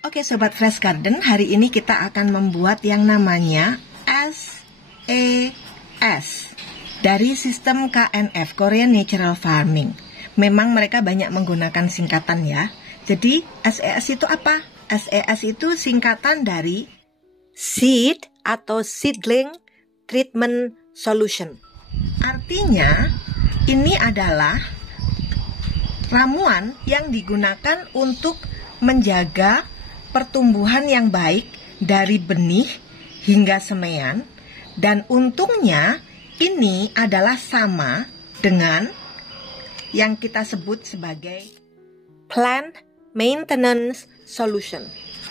Oke Sobat Fresh Garden, hari ini kita akan membuat yang namanya SES dari sistem KNF, Korean Natural Farming. Memang mereka banyak menggunakan singkatan ya. Jadi SES itu apa? SES itu singkatan dari Seed atau Seedling Treatment Solution. Artinya ini adalah ramuan yang digunakan untuk menjaga pertumbuhan yang baik dari benih hingga semaian, dan untungnya ini adalah sama dengan yang kita sebut sebagai Plant Maintenance Solution.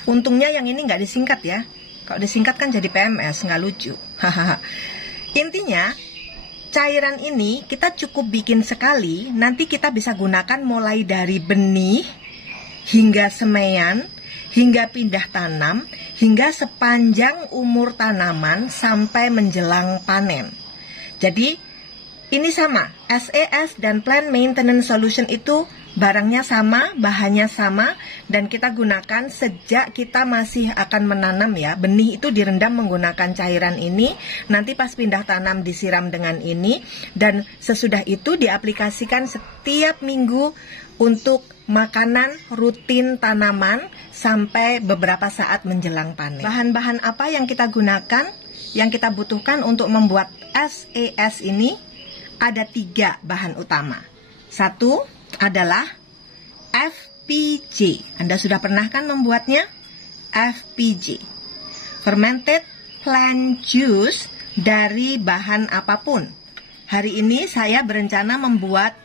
Untungnya yang ini nggak disingkat ya. Kalau disingkat kan jadi PMS, nggak lucu. Intinya cairan ini kita cukup bikin sekali, nanti kita bisa gunakan mulai dari benih hingga semaian, hingga pindah tanam, hingga sepanjang umur tanaman sampai menjelang panen. Jadi ini sama, SES dan Plant Maintenance Solution itu barangnya sama, bahannya sama, dan kita gunakan sejak kita masih akan menanam ya. Benih itu direndam menggunakan cairan ini, nanti pas pindah tanam disiram dengan ini, dan sesudah itu diaplikasikan setiap minggu untuk makanan rutin tanaman sampai beberapa saat menjelang panen. Bahan-bahan apa yang kita gunakan, yang kita butuhkan untuk membuat SES ini? Ada 3 bahan utama. Satu adalah FPJ. Anda sudah pernah kan membuatnya? FPJ, Fermented Plant Juice dari bahan apapun. Hari ini saya berencana membuat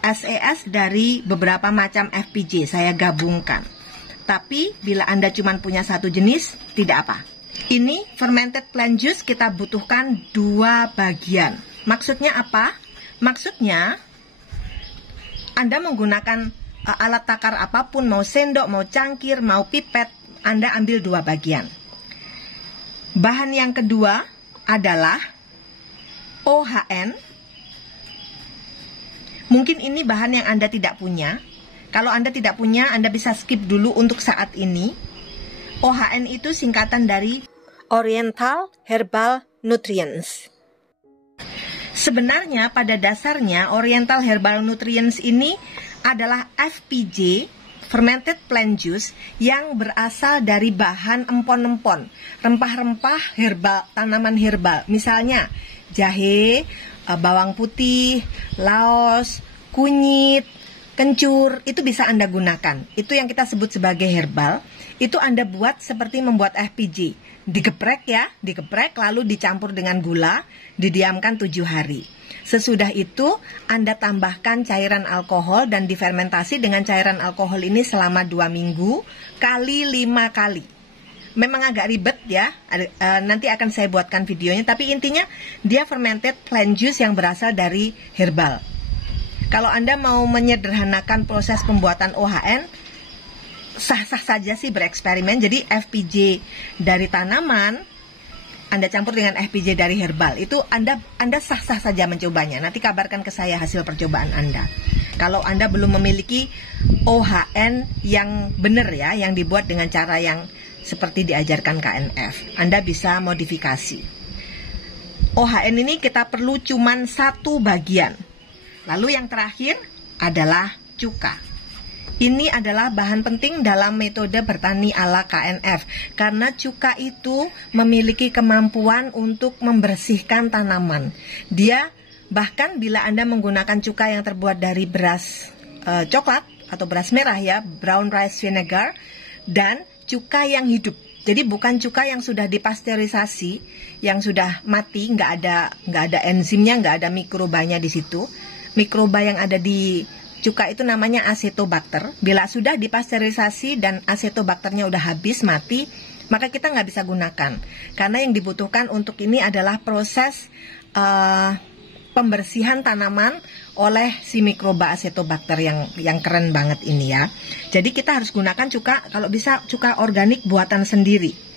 SES dari beberapa macam FPJ, saya gabungkan. Tapi bila Anda cuma punya satu jenis, tidak apa. Ini fermented plant juice kita butuhkan 2 bagian. Maksudnya apa? Maksudnya Anda menggunakan alat takar apapun, mau sendok, mau cangkir, mau pipet, Anda ambil 2 bagian. Bahan yang kedua adalah OHN. Mungkin ini bahan yang Anda tidak punya. Kalau Anda tidak punya, Anda bisa skip dulu untuk saat ini. OHN itu singkatan dari Oriental Herbal Nutrients. Sebenarnya pada dasarnya Oriental Herbal Nutrients ini adalah FPJ, Fermented Plant Juice, yang berasal dari bahan empon-empon, rempah-rempah herbal, tanaman herbal. Misalnya jahe, bawang putih, laos, kunyit, kencur, itu bisa Anda gunakan. Itu yang kita sebut sebagai herbal. Itu Anda buat seperti membuat FPJ. Digeprek ya, digeprek lalu dicampur dengan gula, didiamkan 7 hari. Sesudah itu Anda tambahkan cairan alkohol dan difermentasi dengan cairan alkohol ini selama 2 minggu kali 5 kali. Memang agak ribet ya, nanti akan saya buatkan videonya, tapi intinya dia fermented plant juice yang berasal dari herbal. Kalau Anda mau menyederhanakan proses pembuatan OHN, sah-sah saja sih bereksperimen. Jadi FPJ dari tanaman Anda campur dengan FPJ dari herbal, itu Anda sah-sah saja mencobanya. Nanti kabarkan ke saya hasil percobaan Anda. Kalau Anda belum memiliki OHN yang benar ya, yang dibuat dengan cara yang seperti diajarkan KNF, Anda bisa modifikasi. OHN ini kita perlu cuman 1 bagian. Lalu yang terakhir adalah cuka. Ini adalah bahan penting dalam metode bertani ala KNF, karena cuka itu memiliki kemampuan untuk membersihkan tanaman. Dia bahkan bila Anda menggunakan cuka yang terbuat dari beras coklat atau beras merah ya, brown rice vinegar, dan cuka yang hidup. Jadi bukan cuka yang sudah dipasteurisasi, yang sudah mati, nggak ada enzimnya, nggak ada mikrobanya di situ. Mikroba yang ada di cuka itu namanya acetobacter. Bila sudah dipasteurisasi dan acetobacternya udah habis, mati, maka kita nggak bisa gunakan. Karena yang dibutuhkan untuk ini adalah proses pembersihan tanaman oleh si mikroba acetobacter yang keren banget ini ya. Jadi kita harus gunakan cuka, kalau bisa cuka organik buatan sendiri.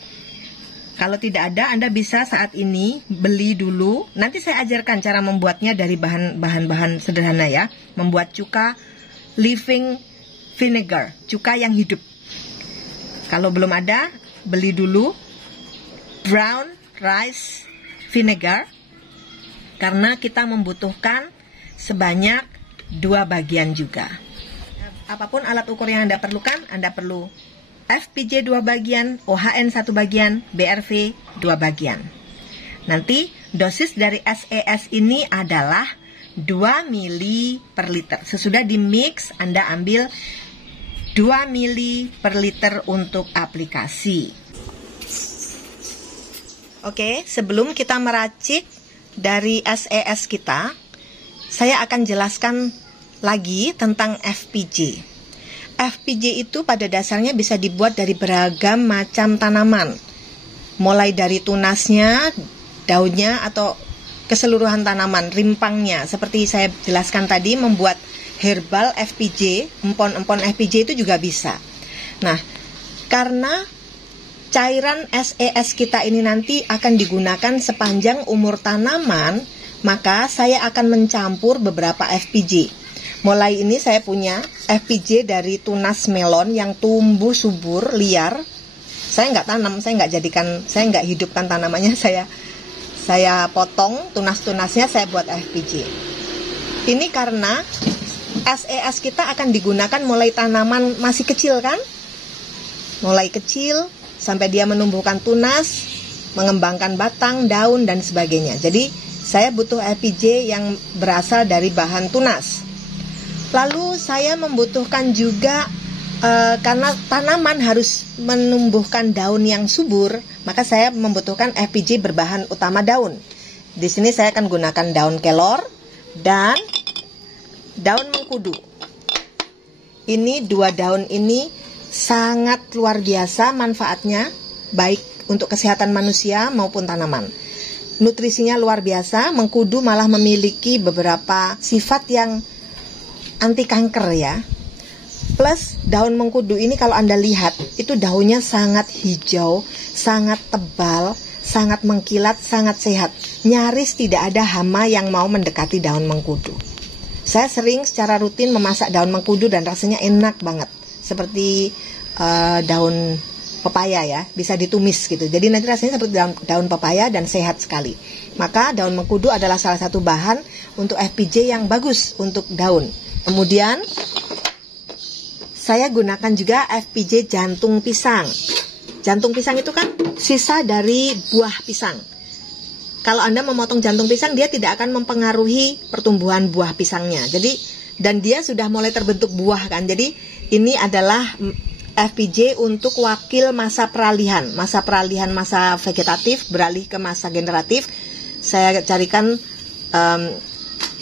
Kalau tidak ada, Anda bisa saat ini beli dulu. Nanti saya ajarkan cara membuatnya dari bahan-bahan sederhana ya. Membuat cuka living vinegar, cuka yang hidup. Kalau belum ada, beli dulu brown rice vinegar, karena kita membutuhkan sebanyak 2 bagian juga. Apapun alat ukur yang Anda perlukan, Anda perlu FPJ 2 bagian, OHN 1 bagian, BRV 2 bagian. Nanti dosis dari SES ini adalah 2 mili per liter. Sesudah di mix, Anda ambil 2 mili per liter untuk aplikasi. Oke, sebelum kita meracik dari SES kita, saya akan jelaskan lagi tentang FPJ. FPJ itu pada dasarnya bisa dibuat dari beragam macam tanaman, mulai dari tunasnya, daunnya, atau keseluruhan tanaman, rimpangnya. Seperti saya jelaskan tadi, membuat herbal FPJ, empon-empon FPJ itu juga bisa. Nah, karena cairan SES kita ini nanti akan digunakan sepanjang umur tanaman, maka saya akan mencampur beberapa FPJ. Mulai ini saya punya FPJ dari tunas melon yang tumbuh subur, liar. Saya nggak tanam, saya nggak hidupkan tanamannya, saya potong tunas-tunasnya, saya buat FPJ. Ini karena SES kita akan digunakan mulai tanaman masih kecil kan? Mulai kecil sampai dia menumbuhkan tunas, mengembangkan batang, daun, dan sebagainya. Jadi saya butuh FPJ yang berasal dari bahan tunas. Lalu saya membutuhkan juga karena tanaman harus menumbuhkan daun yang subur, maka saya membutuhkan FPJ berbahan utama daun. Di sini saya akan gunakan daun kelor dan daun mengkudu. Ini 2 daun ini sangat luar biasa manfaatnya, baik untuk kesehatan manusia maupun tanaman. Nutrisinya luar biasa. Mengkudu malah memiliki beberapa sifat yang anti kanker ya. Plus daun mengkudu ini kalau Anda lihat, itu daunnya sangat hijau, sangat tebal, sangat mengkilat, sangat sehat. Nyaris tidak ada hama yang mau mendekati daun mengkudu. Saya sering secara rutin memasak daun mengkudu dan rasanya enak banget. Seperti daun pepaya ya, bisa ditumis gitu. Jadi nanti rasanya seperti daun pepaya dan sehat sekali. Maka daun mengkudu adalah salah satu bahan untuk FPJ yang bagus untuk daun. Kemudian saya gunakan juga FPJ jantung pisang. Jantung pisang itu kan sisa dari buah pisang. Kalau Anda memotong jantung pisang, dia tidak akan mempengaruhi pertumbuhan buah pisangnya. Jadi, dan dia sudah mulai terbentuk buah kan. Jadi ini adalah FPJ untuk wakil masa peralihan. Masa peralihan masa vegetatif beralih ke masa generatif. Saya carikan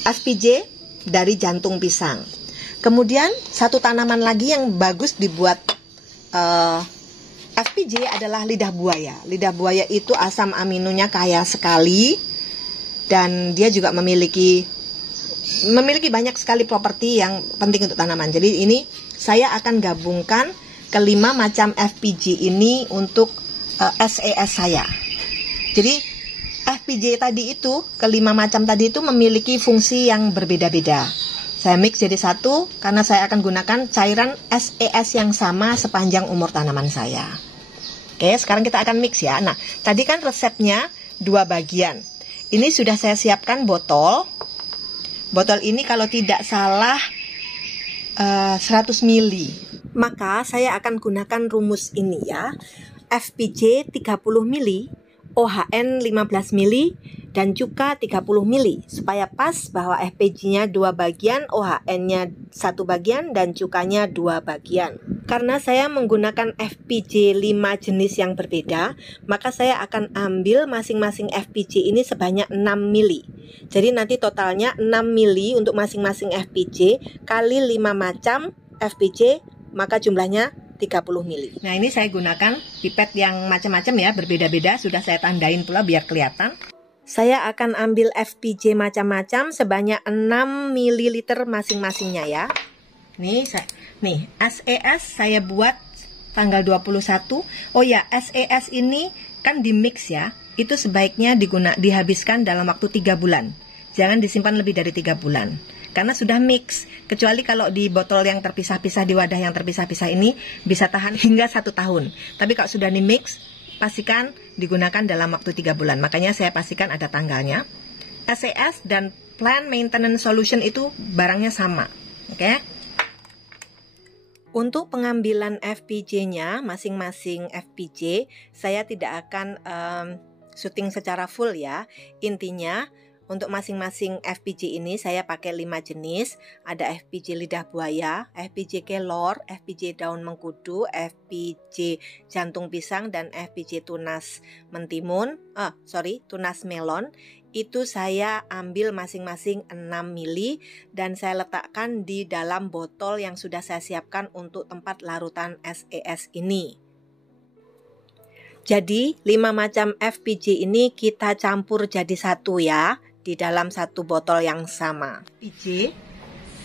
FPJ dari jantung pisang. Kemudian satu tanaman lagi yang bagus dibuat FPJ adalah lidah buaya. Lidah buaya itu asam aminonya kaya sekali dan dia juga memiliki banyak sekali properti yang penting untuk tanaman. Jadi ini saya akan gabungkan ke-5 macam FPJ ini untuk SES saya. Jadi FPJ tadi itu, ke-5 macam tadi itu memiliki fungsi yang berbeda-beda. Saya mix jadi satu karena saya akan gunakan cairan SES yang sama sepanjang umur tanaman saya. Oke, sekarang kita akan mix ya. Nah, tadi kan resepnya 2 bagian. Ini sudah saya siapkan botol. Botol ini kalau tidak salah 100 ml. Maka saya akan gunakan rumus ini ya. FPJ 30 ml, OHN 15 ml, dan cuka 30 ml. Supaya pas bahwa FPJ-nya 2 bagian, OHN-nya 1 bagian, dan cukanya 2 bagian. Karena saya menggunakan FPJ 5 jenis yang berbeda, maka saya akan ambil masing-masing FPJ ini sebanyak 6 ml. Jadi nanti totalnya 6 ml untuk masing-masing FPJ kali 5 macam FPJ, maka jumlahnya 30 ml. Nah, ini saya gunakan pipet yang macam-macam ya, berbeda-beda. Sudah saya tandain pula biar kelihatan. Saya akan ambil FPJ macam-macam sebanyak 6 ml masing-masingnya ya. Nih SES saya buat tanggal 21. Oh ya, SES ini kan di mix ya. Itu sebaiknya dihabiskan dalam waktu 3 bulan. Jangan disimpan lebih dari 3 bulan. karena sudah mix. Kecuali kalau di botol yang terpisah-pisah, di wadah yang terpisah-pisah ini bisa tahan hingga 1 tahun. Tapi kalau sudah di mix, pastikan digunakan dalam waktu 3 bulan. Makanya saya pastikan ada tanggalnya. SCS dan Plant Maintenance Solution itu barangnya sama. Oke. Untuk pengambilan FPJ-nya, masing-masing FPJ, saya tidak akan syuting secara full ya. Intinya, untuk masing-masing FPJ ini saya pakai 5 jenis. Ada FPJ lidah buaya, FPJ kelor, FPJ daun mengkudu, FPJ jantung pisang, dan FPJ tunas mentimun. Tunas melon. Itu saya ambil masing-masing 6 mili dan saya letakkan di dalam botol yang sudah saya siapkan untuk tempat larutan SCS ini. Jadi 5 macam FPJ ini kita campur jadi satu ya, di dalam satu botol yang sama. FPJ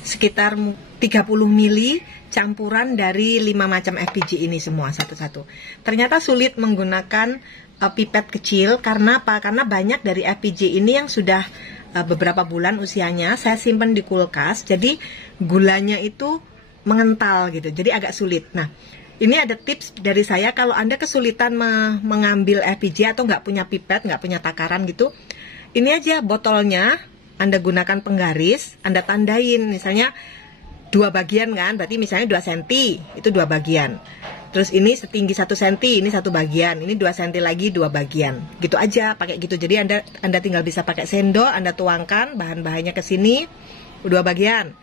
sekitar 30 mili campuran dari 5 macam FPJ ini semua satu-satu. Ternyata sulit menggunakan pipet kecil. Karena apa? Karena banyak dari FPJ ini yang sudah beberapa bulan usianya saya simpan di kulkas, jadi gulanya itu mengental gitu, jadi agak sulit. Nah, ini ada tips dari saya, kalau Anda kesulitan mengambil FPJ atau nggak punya pipet, nggak punya takaran gitu, ini aja botolnya Anda gunakan penggaris, Anda tandain misalnya 2 bagian kan, berarti misalnya 2 cm itu 2 bagian. Terus ini setinggi 1 cm, ini 1 bagian, ini 2 cm lagi 2 bagian. Gitu aja, pakai gitu. Jadi Anda tinggal bisa pakai sendok, Anda tuangkan bahan-bahannya ke sini, 2 bagian.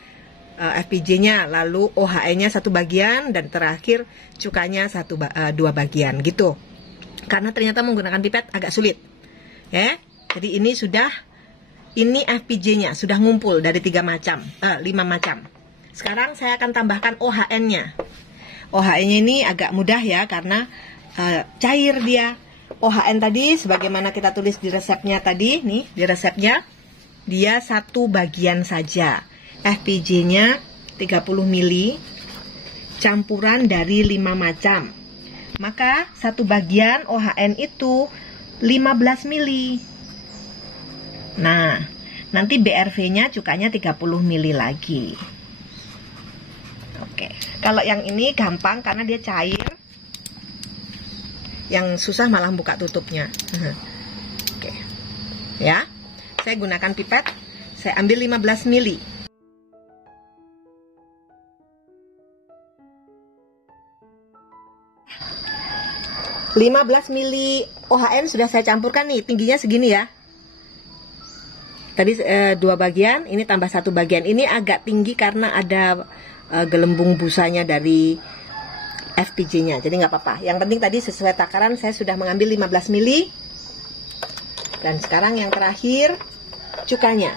FPJ-nya, lalu OHE-nya 1 bagian, dan terakhir cukanya 2 bagian gitu. Karena ternyata menggunakan pipet agak sulit. Ya. Jadi ini FPJ-nya sudah ngumpul dari 5 macam. Sekarang saya akan tambahkan OHN-nya. OHN-nya ini agak mudah ya, karena cair dia. OHN tadi sebagaimana kita tulis di resepnya tadi, nih di resepnya dia 1 bagian saja. FPJ-nya 30 mili campuran dari 5 macam. Maka 1 bagian OHN itu 15 mili. Nah, nanti BRV-nya cukanya 30 mili lagi. Oke, kalau yang ini gampang karena dia cair. Yang susah malah buka tutupnya. Oke, ya. Saya gunakan pipet. Saya ambil 15 mili. mili OHN sudah saya campurkan nih. Tingginya segini ya. Tadi 2 bagian, ini tambah 1 bagian. Ini agak tinggi karena ada gelembung busanya dari FPJ-nya, jadi nggak apa-apa. Yang penting tadi sesuai takaran saya sudah mengambil 15 mili. Dan sekarang yang terakhir cukanya.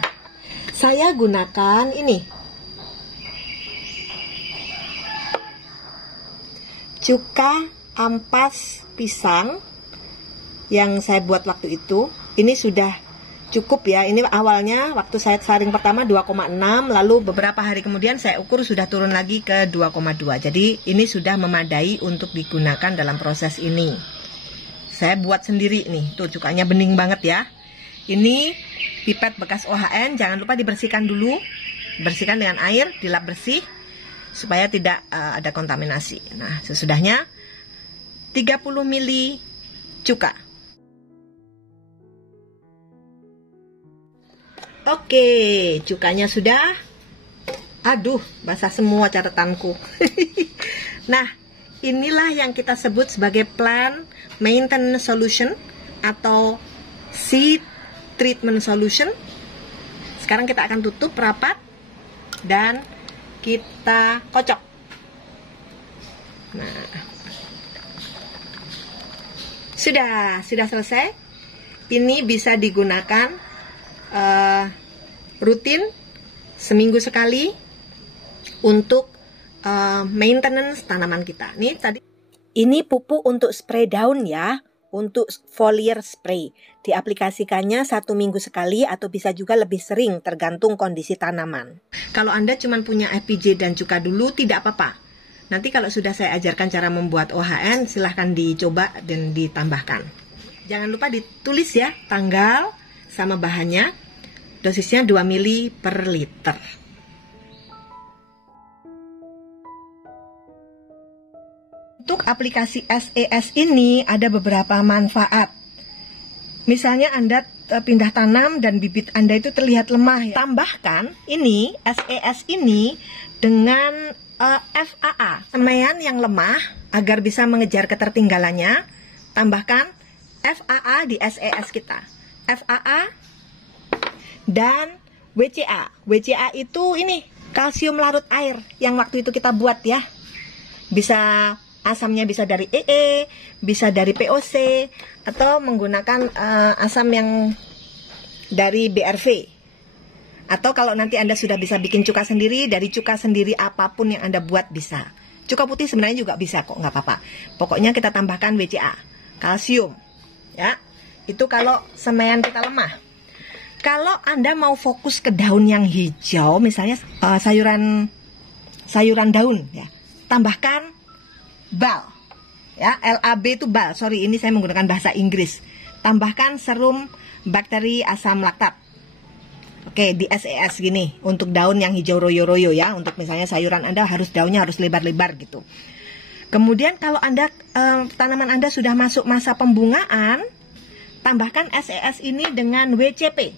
Saya gunakan ini. Cuka ampas pisang yang saya buat waktu itu. Ini sudah cukup ya. Ini awalnya waktu saya saring pertama 2,6, lalu beberapa hari kemudian saya ukur sudah turun lagi ke 2,2. Jadi ini sudah memadai untuk digunakan dalam proses ini. Saya buat sendiri nih. Tuh cukanya bening banget ya. Ini pipet bekas OHN, jangan lupa dibersihkan dulu. Bersihkan dengan air, dilap bersih supaya tidak ada kontaminasi. Nah, sesudahnya 30 mili cuka. Oke, cukanya sudah. Aduh, basah semua catatanku. Nah, inilah yang kita sebut sebagai Plant Maintenance Solution atau Seed Treatment Solution. Sekarang kita akan tutup rapat dan kita kocok. Nah, sudah selesai. Ini bisa digunakan rutin seminggu sekali untuk maintenance tanaman kita. Nih tadi ini pupuk untuk spray daun ya, untuk foliar spray. Diaplikasikannya 1 minggu sekali atau bisa juga lebih sering tergantung kondisi tanaman. Kalau Anda cuma punya FPJ dan cuka dulu tidak apa-apa. Nanti kalau sudah saya ajarkan cara membuat OHN, silahkan dicoba dan ditambahkan. Jangan lupa ditulis ya tanggal sama bahannya. Dosisnya 2 mili per liter. Untuk aplikasi SES ini ada beberapa manfaat. Misalnya Anda pindah tanam dan bibit Anda itu terlihat lemah, ya. Tambahkan ini SES ini dengan FAA, semaian yang lemah agar bisa mengejar ketertinggalannya. Tambahkan FAA di SES kita. FAA dan WCA. WCA itu ini kalsium larut air yang waktu itu kita buat, ya. Bisa asamnya bisa dari EE, bisa dari POC, atau menggunakan asam yang dari BRV. Atau kalau nanti Anda sudah bisa bikin cuka sendiri, dari cuka sendiri apapun yang Anda buat bisa. Cuka putih sebenarnya juga bisa kok, nggak apa-apa. Pokoknya kita tambahkan WCA, kalsium, ya. Itu kalau semaian kita lemah. Kalau Anda mau fokus ke daun yang hijau, misalnya sayuran daun, ya, tambahkan BAL, ya, LAB itu BAL. Sorry, ini saya menggunakan bahasa Inggris. Tambahkan serum bakteri asam laktat. Oke, di SES gini untuk daun yang hijau royo-royo, ya. Untuk misalnya sayuran Anda daunnya harus lebar-lebar gitu. Kemudian kalau Anda tanaman Anda sudah masuk masa pembungaan, tambahkan SES ini dengan WCP,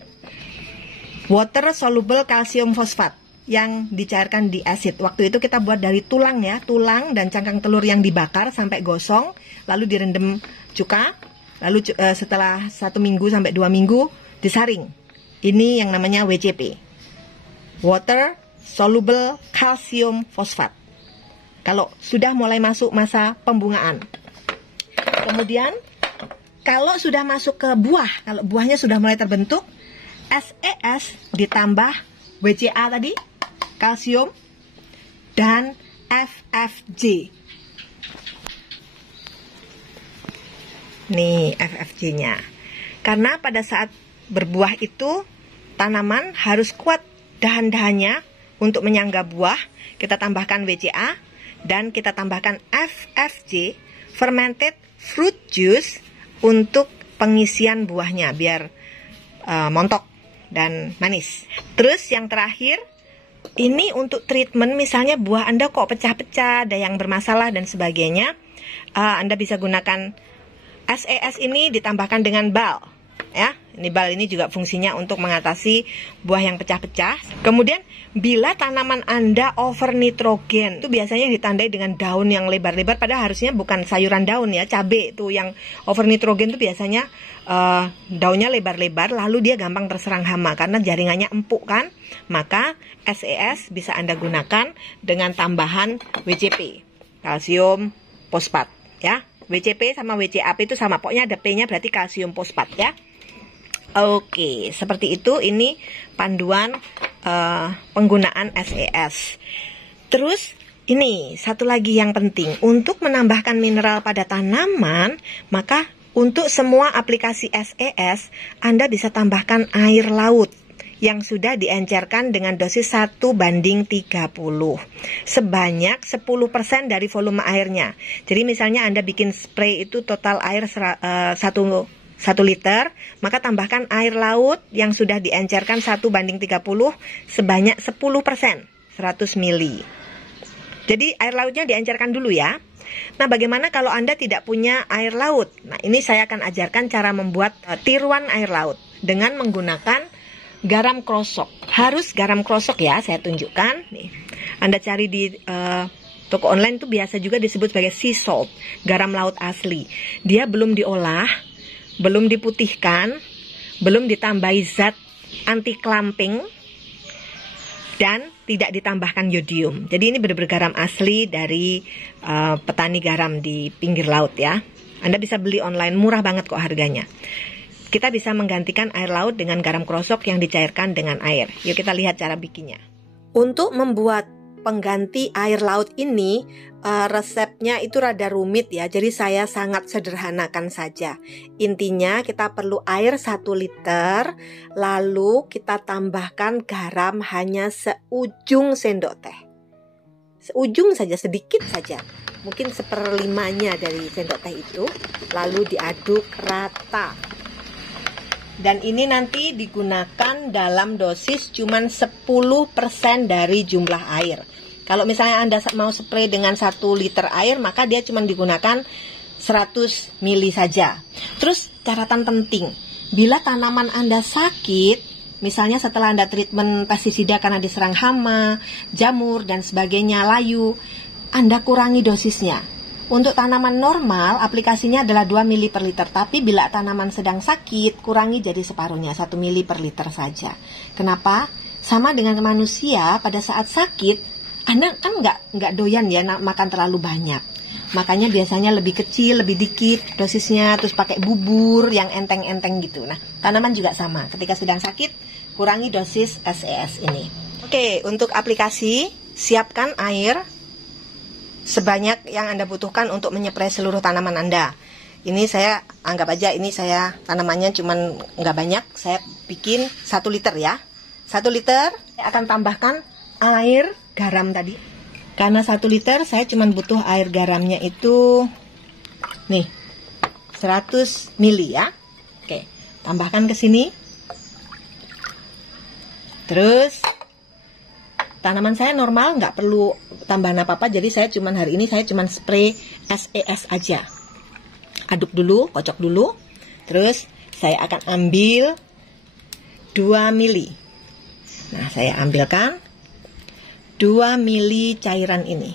Water Soluble Calcium Phosphate, yang dicairkan di asid. Waktu itu kita buat dari tulang, ya, tulang dan cangkang telur yang dibakar sampai gosong, lalu direndam cuka, lalu setelah 1 minggu sampai 2 minggu disaring. Ini yang namanya WCP, Water Soluble Calcium Phosphate, kalau sudah mulai masuk masa pembungaan. Kemudian kalau sudah masuk ke buah, kalau buahnya sudah mulai terbentuk, SES ditambah WCA tadi, kalsium, dan FFJ. Nih FFJ-nya. Karena pada saat berbuah itu tanaman harus kuat dahan-dahannya untuk menyangga buah. Kita tambahkan WCA dan kita tambahkan FFJ, fermented fruit juice, untuk pengisian buahnya biar montok dan manis. Terus yang terakhir, ini untuk treatment, misalnya buah Anda kok pecah-pecah, ada yang bermasalah dan sebagainya, Anda bisa gunakan SES ini ditambahkan dengan BAL, ya. Ini BAL ini juga fungsinya untuk mengatasi buah yang pecah-pecah. Kemudian bila tanaman Anda over nitrogen, itu biasanya ditandai dengan daun yang lebar-lebar, padahal harusnya bukan sayuran daun, ya. Cabai itu yang over nitrogen itu biasanya daunnya lebar-lebar, lalu dia gampang terserang hama karena jaringannya empuk, kan. Maka SES bisa Anda gunakan dengan tambahan WCP, kalsium fosfat, ya. WCP sama WCAP itu sama, pokoknya ada P-nya berarti kalsium fosfat, ya. Oke, seperti itu. Ini panduan penggunaan SES. Terus ini satu lagi yang penting, untuk menambahkan mineral pada tanaman, maka untuk semua aplikasi SES Anda bisa tambahkan air laut yang sudah diencerkan dengan dosis 1:30 sebanyak 10% dari volume airnya. Jadi misalnya Anda bikin spray itu total air 1 liter, maka tambahkan air laut yang sudah diencerkan 1:30 sebanyak 10%, 100 ml. Jadi air lautnya diencerkan dulu, ya. Nah, bagaimana kalau Anda tidak punya air laut? Nah, ini saya akan ajarkan cara membuat tiruan air laut dengan menggunakan garam krosok. Harus garam krosok, ya, saya tunjukkan. Nih, Anda cari di toko online itu biasa juga disebut sebagai sea salt, garam laut asli. Dia belum diolah, belum diputihkan, belum ditambahi zat anti clumping, dan tidak ditambahkan yodium. Jadi ini benar-benar garam asli dari petani garam di pinggir laut, ya. Anda bisa beli online, murah banget kok harganya. Kita bisa menggantikan air laut dengan garam krosok yang dicairkan dengan air. Yuk kita lihat cara bikinnya. Untuk membuat pengganti air laut ini, resepnya itu rada rumit, ya. Jadi saya sangat sederhanakan saja. Intinya kita perlu air 1 liter, lalu kita tambahkan garam hanya seujung sendok teh. Seujung saja, sedikit saja. Mungkin 1/5-nya dari sendok teh itu. Lalu diaduk rata. Dan ini nanti digunakan dalam dosis cuman 10% dari jumlah air. Kalau misalnya Anda mau spray dengan 1 liter air, maka dia cuma digunakan 100 ml saja. Terus catatan penting, bila tanaman Anda sakit, misalnya setelah Anda treatment pestisida karena diserang hama, jamur, dan sebagainya, layu, Anda kurangi dosisnya. Untuk tanaman normal, aplikasinya adalah 2 ml per liter. Tapi bila tanaman sedang sakit, kurangi jadi separuhnya, 1 ml per liter saja. Kenapa? Sama dengan manusia, pada saat sakit, Anda kan nggak doyan ya makan terlalu banyak. Makanya biasanya lebih kecil, lebih dikit dosisnya, terus pakai bubur yang enteng-enteng gitu. Nah, tanaman juga sama. Ketika sedang sakit, kurangi dosis SES ini. Oke, untuk aplikasi, siapkan air sebanyak yang Anda butuhkan untuk menyeprai seluruh tanaman Anda. Ini saya anggap aja ini saya tanamannya cuman nggak banyak, saya bikin 1 liter ya. 1 liter saya akan tambahkan air garam tadi. Karena 1 liter saya cuman butuh air garamnya itu nih 100 ml ya. Oke, tambahkan ke sini. Terus tanaman saya normal, nggak perlu tambahan apa-apa, jadi saya cuman hari ini saya cuman spray SES aja. Aduk dulu, kocok dulu. Terus saya akan ambil 2 ml. Nah, saya ambilkan 2 ml cairan ini.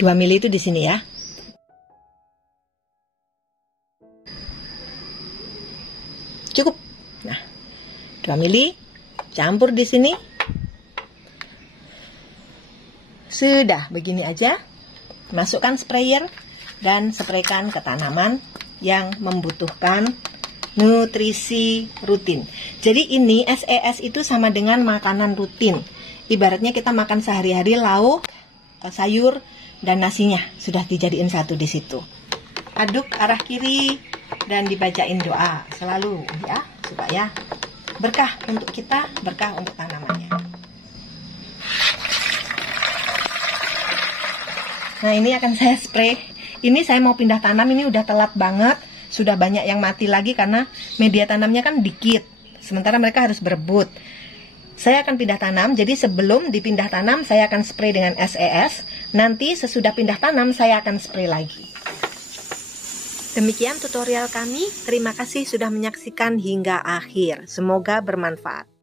2 ml itu di sini ya. Cukup. Nah, 2 ml campur di sini. Sudah, begini aja. Masukkan sprayer dan spraykan ke tanaman yang membutuhkan nutrisi rutin. Jadi ini SES itu sama dengan makanan rutin. Ibaratnya kita makan sehari-hari lauk, sayur, dan nasinya sudah dijadiin satu di situ. Aduk arah kiri dan dibacain doa selalu ya, supaya berkah untuk kita, berkah untuk tanamannya. Nah, ini akan saya spray. Ini saya mau pindah tanam, ini udah telat banget. Sudah banyak yang mati lagi karena media tanamnya kan dikit. Sementara mereka harus berebut. Saya akan pindah tanam, jadi sebelum dipindah tanam saya akan spray dengan SES. Nanti sesudah pindah tanam saya akan spray lagi. Demikian tutorial kami. Terima kasih sudah menyaksikan hingga akhir. Semoga bermanfaat.